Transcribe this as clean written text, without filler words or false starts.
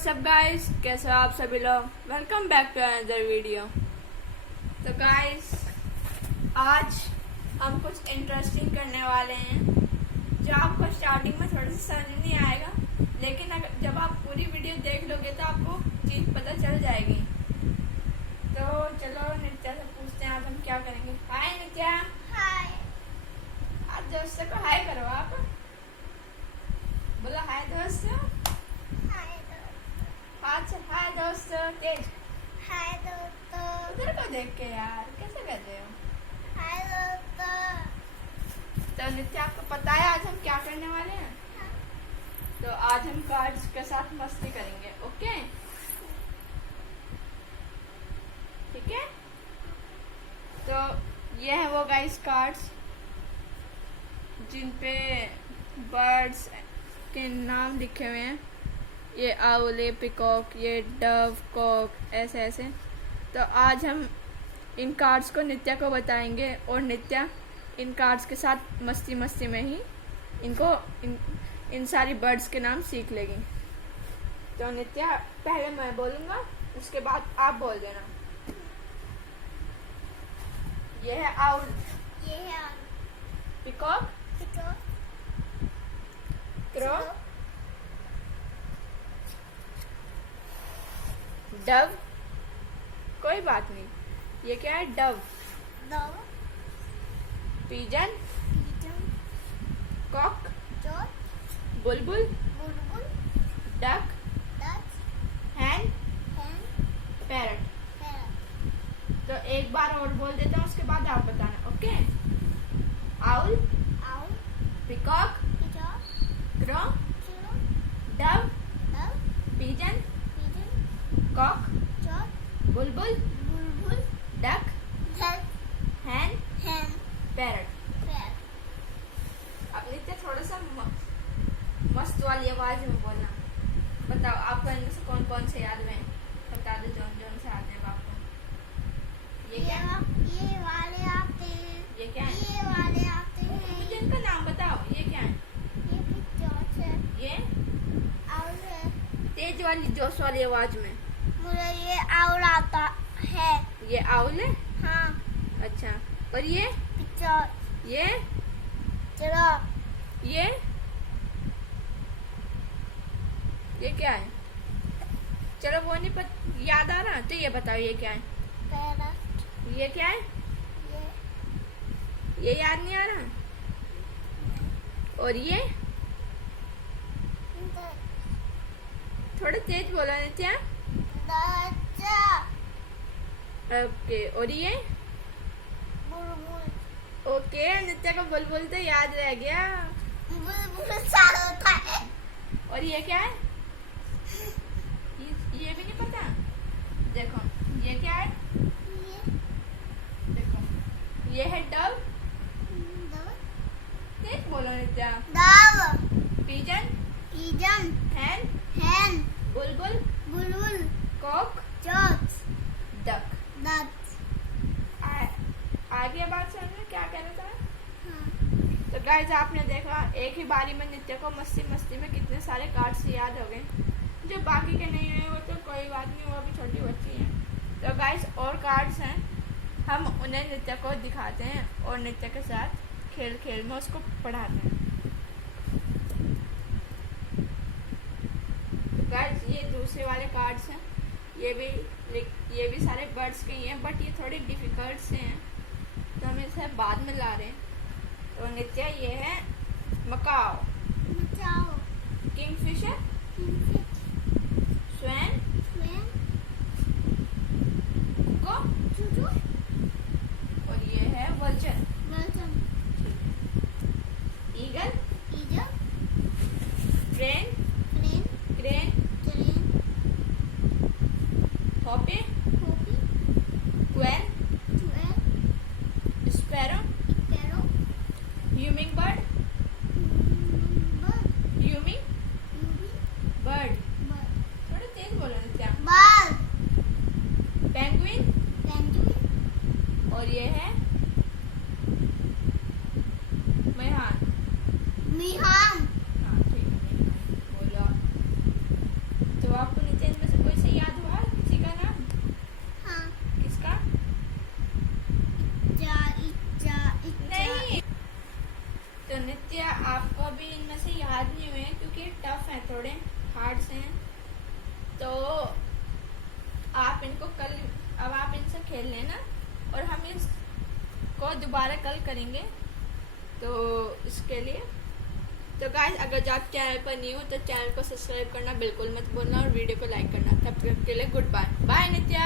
WhatsApp guys, कैसे हो आप सभी लोग। Welcome back to another video. तो गाइस आज हम कुछ इंटरेस्टिंग करने वाले हैं जो आपको स्टार्टिंग में थोड़ा सा समझ नहीं आएगा, लेकिन अगर जब आप पूरी वीडियो देख लोगे तो आपको चीज पता चल जाएगी। तो चलो नित्या से पूछते हैं आज हम क्या करेंगे। हाय नित्या। हाय। आज दोस्तों को हाय करो, आप बोलो हाय दोस्तों। अच्छा हाय दोस्तों तेज। हाय दोस्तों। उधर को देख के यार कैसे कर रहे हो। हाय दोस्तों। तो नित्या आपको पता है आज हम क्या करने वाले हैं? तो आज हम कार्ड्स के साथ मस्ती करेंगे। ओके ठीक है। तो ये है वो गाइस कार्ड्स जिन पे बर्ड्स के नाम लिखे हुए हैं। ये आउल, ये पिकॉक, ये डव, कॉक, ऐसे ऐसे। तो आज हम इन कार्ड्स को नित्या को बताएंगे और नित्या इन कार्ड्स के साथ मस्ती मस्ती में ही इनको इन सारी बर्ड्स के नाम सीख लेगी। तो नित्या पहले मैं बोलूँगा, उसके बाद आप बोल देना। ये है आउल, ये है पिकॉक, क्रो, डव, कोई बात नहीं, ये क्या है डव, डव, पिजन, कॉक, बुलबुल, bulbul, duck, duck, hen, hen, parrot. Parrot. तो एक बार और बोल देता हूँ, उसके बाद आप बताना। Okay. Owl, owl, peacock, peacock, crow, crow, dove, dove, pigeon, pigeon, cock, cock, bulbul, bulbul, duck, duck, hen, hen, parrot. Parrot. अब नित्य थोड़ा सा मस्त वाली आवाज में बोलना। बताओ आपको इनमें से कौन कौन से याद में बता दो, जौन जौन से आते हैं आपको। ये क्या, ये वाले आते हैं। ये क्या है? ये वाले आते हैं। मुझे इनका नाम बताओ। ये क्या है? ये पिकॉक है। ये आउल है। तेज वाली जोश वाली आवाज में। मुझे ये आउल आता है। ये आउल है। हाँ। अच्छा, और ये पिकॉक। ये चलो। ये क्या है? चलो वो नहीं याद आ रहा, तो ये बताओ ये क्या है? पैरट। ये क्या है? ये याद नहीं आ रहा। और ये थोड़ा तेज बोला नित्या। ओके, और ये बुलबुल। ओके, नित्या का बुलबुल तो याद रह गया। बुलबुल साल होता है। और ये क्या है? ये भी नहीं पता। देखो ये क्या है? देखो ये है डव। तेज बोलो नित्या। डव, पिजन, पिजन, हैन, हैन, बुलबुल, बुलबुल, कॉक, चॉक, डक। डक। आगे बात समझ में क्या कहना था? हाँ। तो गाइस आपने देखा एक ही बारी में नित्या को मस्ती मस्ती में कितने सारे कार्ड्स याद हो गए। जो बाकी के नहीं हुए वो तो कोई बात नहीं, वो अभी छोटी बच्ची है। तो गाइस और कार्ड्स हैं, हम उन्हें नित्या को दिखाते हैं और नित्या के साथ खेल खेल में उसको पढ़ाते हैं। तो गाइस ये दूसरे वाले कार्ड्स हैं, ये भी सारे बर्ड्स के ही हैं, बट ये थोड़े डिफिकल्ट से हैं तो हम इसे बाद में ला रहे हैं। तो नित्या ये है मकाओ, मचाओ, kingfisher, kingfish, swan, swan, cuckoo, चूचू, और ये है वल्चर, मलचन, eagle, eagle, crane, crane, crane, crane, hoopoe, होपी, क्वेल, ट्वेल, sparrow, sparrow, hummingbird, bird, humming यूबी, बर्ड। बर्ड, थोड़ा तेज बोलो नित्या। बर्ड, पेंगुइन, पेंगुइन, और ये है मेहान। मिहान। हाँ ठीक है, बोलो। तो आपको से याद नहीं हुए हैं क्योंकि टफ हैं, थोड़े हार्ड से हैं। तो आप इनको कल, अब आप इनसे खेल लेना और हम इसको दोबारा कल करेंगे। तो इसके लिए तो गाइस, अगर आप चैनल पर न्यू हो तो चैनल को सब्सक्राइब करना बिल्कुल मत भूलना और वीडियो को लाइक करना। तब तक के लिए गुड बाय। बाय नित्या।